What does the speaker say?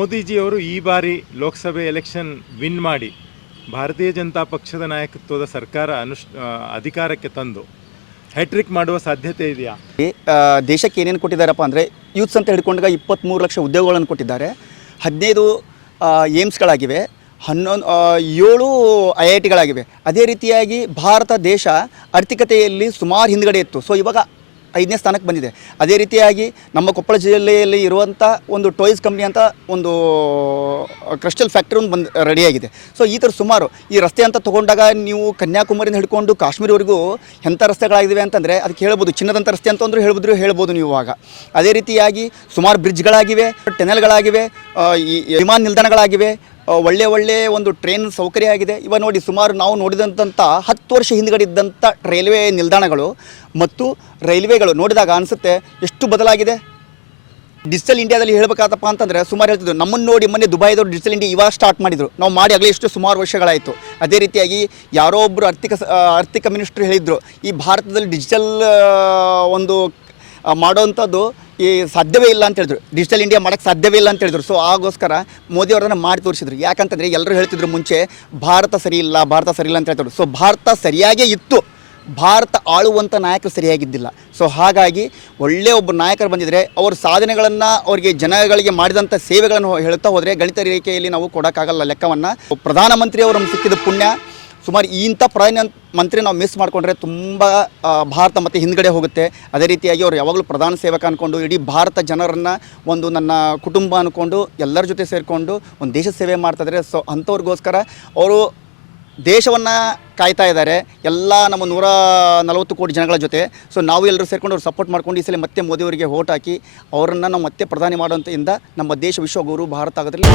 ಮೋದಿಜಿಯವರು ಈ ಬಾರಿ ಲೋಕಸಭೆ ಎಲೆಕ್ಷನ್ ವಿನ್ ಮಾಡಿ ಭಾರತೀಯ ಜನತಾ ಪಕ್ಷದ ನಾಯಕತ್ವದ ಸರ್ಕಾರ ಅನುಷ್ ಅಧಿಕಾರಕ್ಕೆ ತಂದು ಹ್ಯಾಟ್ರಿಕ್ ಮಾಡುವ ಸಾಧ್ಯತೆ ಇದೆಯಾ? ದೇಶಕ್ಕೆ ಏನೇನು ಕೊಟ್ಟಿದ್ದಾರಪ್ಪ ಅಂದರೆ ಯೂತ್ಸ್ ಅಂತ ಹಿಡ್ಕೊಂಡಾಗ ಇಪ್ಪತ್ತ್ಮೂರು ಲಕ್ಷ ಉದ್ಯೋಗಗಳನ್ನು ಕೊಟ್ಟಿದ್ದಾರೆ. ಹದಿನೈದು ಏಮ್ಸ್ಗಳಾಗಿವೆ. ಹನ್ನೊಂದು ಏಳು ಐ ಐ ಟಿಗಳಾಗಿವೆ. ಅದೇ ರೀತಿಯಾಗಿ ಭಾರತ ದೇಶ ಆರ್ಥಿಕತೆಯಲ್ಲಿ ಸುಮಾರು ಹಿಂದ್ಗಡೆ ಇತ್ತು. ಸೊ ಇವಾಗ ಐದನೇ ಸ್ಥಾನಕ್ಕೆ ಬಂದಿದೆ. ಅದೇ ರೀತಿಯಾಗಿ ನಮ್ಮ ಕೊಪ್ಪಳ ಜಿಲ್ಲೆಯಲ್ಲಿ ಇರುವಂಥ ಒಂದು ಟಾಯ್ಸ್ ಕಂಪ್ನಿ ಅಂತ ಒಂದು ಕ್ರಿಸ್ಟಲ್ ಫ್ಯಾಕ್ಟ್ರಿ ಒಂದು ಬಂದು ರೆಡಿಯಾಗಿದೆ ಸೊ ಈ ಥರ ಸುಮಾರು ಈ ರಸ್ತೆ ಅಂತ ತೊಗೊಂಡಾಗ ನೀವು ಕನ್ಯಾಕುಮಾರಿಯಿಂದ ಹಿಡ್ಕೊಂಡು ಕಾಶ್ಮೀರವರೆಗೂ ಎಂಥ ರಸ್ತೆಗಳಾಗಿವೆ ಅಂತಂದರೆ ಅದಕ್ಕೆ ಹೇಳ್ಬೋದು. ಚಿನ್ನದಂಥ ರಸ್ತೆ ಅಂತ ಅಂದರೂ ಹೇಳ್ಬೋದು ಹೇಳ್ಬೋದು ನೀವು ಇವಾಗ. ಅದೇ ರೀತಿಯಾಗಿ ಸುಮಾರು ಬ್ರಿಡ್ಜ್ಗಳಾಗಿವೆ ಟೆನಲ್ಗಳಾಗಿವೆ ಈ, ವಿಮಾನ ನಿಲ್ದಾಣಗಳಾಗಿವೆ ಒಳ್ಳೆ ಒಳ್ಳೆ ಒಂದು ಟ್ರೈನ್ ಸೌಕರ್ಯ ಆಗಿದೆ. ಇವ ನೋಡಿ ಸುಮಾರು ನಾವು ನೋಡಿದಂಥ ಹತ್ತು ವರ್ಷ ಹಿಂದ್ಗಡೆ ಇದ್ದಂಥ ರೈಲ್ವೆ ನಿಲ್ದಾಣಗಳು ಮತ್ತು ರೈಲ್ವೆಗಳು ನೋಡಿದಾಗ ಅನಿಸುತ್ತೆ ಎಷ್ಟು ಬದಲಾಗಿದೆ. ಡಿಜಿಟಲ್ ಇಂಡಿಯಾದಲ್ಲಿ ಹೇಳಬೇಕಾದಪ್ಪ ಅಂತಂದರೆ ಸುಮಾರು ಹೇಳ್ತಿದ್ರು, ನಮ್ಮನ್ನು ನೋಡಿ ಮೊನ್ನೆ ದುಬೈದವರು ಡಿಜಿಟಲ್ ಇಂಡಿಯಾ ಇವಾಗ ಸ್ಟಾರ್ಟ್ ಮಾಡಿದರು. ನಾವು ಮಾಡಿ ಆಗಲೇ ಎಷ್ಟು ಸುಮಾರು ವರ್ಷಗಳಾಯಿತು. ಅದೇ ರೀತಿಯಾಗಿ ಯಾರೋ ಒಬ್ಬರು ಆರ್ಥಿಕ ಆರ್ಥಿಕ ಮಿನಿಸ್ಟ್ರು ಹೇಳಿದರು, ಈ ಭಾರತದಲ್ಲಿ ಡಿಜಿಟಲ್ ಒಂದು ಮಾಡೋವಂಥದ್ದು ಈ ಸಾಧ್ಯವೇ ಇಲ್ಲ ಅಂತ ಹೇಳಿದ್ರು. ಡಿಜಿಟಲ್ ಇಂಡಿಯಾ ಮಾಡೋಕ್ಕೆ ಸಾಧ್ಯವೇ ಇಲ್ಲ ಅಂತ ಹೇಳಿದ್ರು. ಸೊ ಆಗೋಸ್ಕರ ಮೋದಿ ಅವರನ್ನು ಮಾಡಿ ತೋರಿಸಿದ್ರು. ಯಾಕಂತಂದರೆ ಎಲ್ಲರೂ ಹೇಳ್ತಿದ್ರು ಮುಂಚೆ ಭಾರತ ಸರಿ ಇಲ್ಲ, ಭಾರತ ಸರಿ ಇಲ್ಲ ಅಂತ ಹೇಳ್ತಿದ್ರು. ಸೊ ಭಾರತ ಸರಿಯಾಗೇ ಇತ್ತು. ಭಾರತ ಆಳುವಂಥ ನಾಯಕರು ಸರಿಯಾಗಿದ್ದಿಲ್ಲ. ಸೊ ಹಾಗಾಗಿ ಒಳ್ಳೆಯ ಒಬ್ಬ ನಾಯಕರು ಬಂದಿದ್ದರೆ ಅವ್ರ ಸಾಧನೆಗಳನ್ನು ಅವರಿಗೆ ಜನಗಳಿಗೆ ಮಾಡಿದಂಥ ಸೇವೆಗಳನ್ನು ಹೇಳ್ತಾ ಹೋದರೆ ಗಣಿತ ರೇಖೆಯಲ್ಲಿ ನಾವು ಕೊಡೋಕ್ಕಾಗಲ್ಲ ಲೆಕ್ಕವನ್ನು. ಪ್ರಧಾನಮಂತ್ರಿ ಅವರು ಸಿಕ್ಕಿದ ಪುಣ್ಯ ಸುಮಾರು ಇಂಥ ಪ್ರಧಾನ ಮಂತ್ರಿ ನಾವು ಮಿಸ್ ಮಾಡಿಕೊಂಡ್ರೆ ತುಂಬ ಭಾರತ ಮತ್ತು ಹಿಂದ್ಗಡೆ ಹೋಗುತ್ತೆ. ಅದೇ ರೀತಿಯಾಗಿ ಅವ್ರು ಯಾವಾಗಲೂ ಪ್ರಧಾನ ಸೇವಕ ಅಂದ್ಕೊಂಡು ಇಡೀ ಭಾರತ ಜನರನ್ನು ಒಂದು ನನ್ನ ಕುಟುಂಬ ಅಂದ್ಕೊಂಡು ಎಲ್ಲರ ಜೊತೆ ಸೇರಿಕೊಂಡು ಒಂದು ದೇಶ ಸೇವೆ ಮಾಡ್ತಾಯಿದ್ದಾರೆ ಸೊ ಅಂಥವ್ರಿಗೋಸ್ಕರ ಅವರು ದೇಶವನ್ನು ಕಾಯ್ತಾ ಇದ್ದಾರೆ. ಎಲ್ಲ ನಮ್ಮ ನೂರ ನಲವತ್ತು ಕೋಟಿ ಜನಗಳ ಜೊತೆ. ಸೊ ನಾವು ಎಲ್ಲರೂ ಸೇರ್ಕೊಂಡು ಅವ್ರು ಸಪೋರ್ಟ್ ಮಾಡ್ಕೊಂಡು ಈ ಸಲ ಮತ್ತೆ ಮೋದಿಯವರಿಗೆ ವೋಟ್ ಹಾಕಿ ಅವರನ್ನು ನಾವು ಮತ್ತೆ ಪ್ರಧಾನಿ ಮಾಡುವಂಥದಿಂದ ನಮ್ಮ ದೇಶ ವಿಶ್ವಗುರು ಭಾರತ ಆಗೋದ್ರಲ್ಲಿ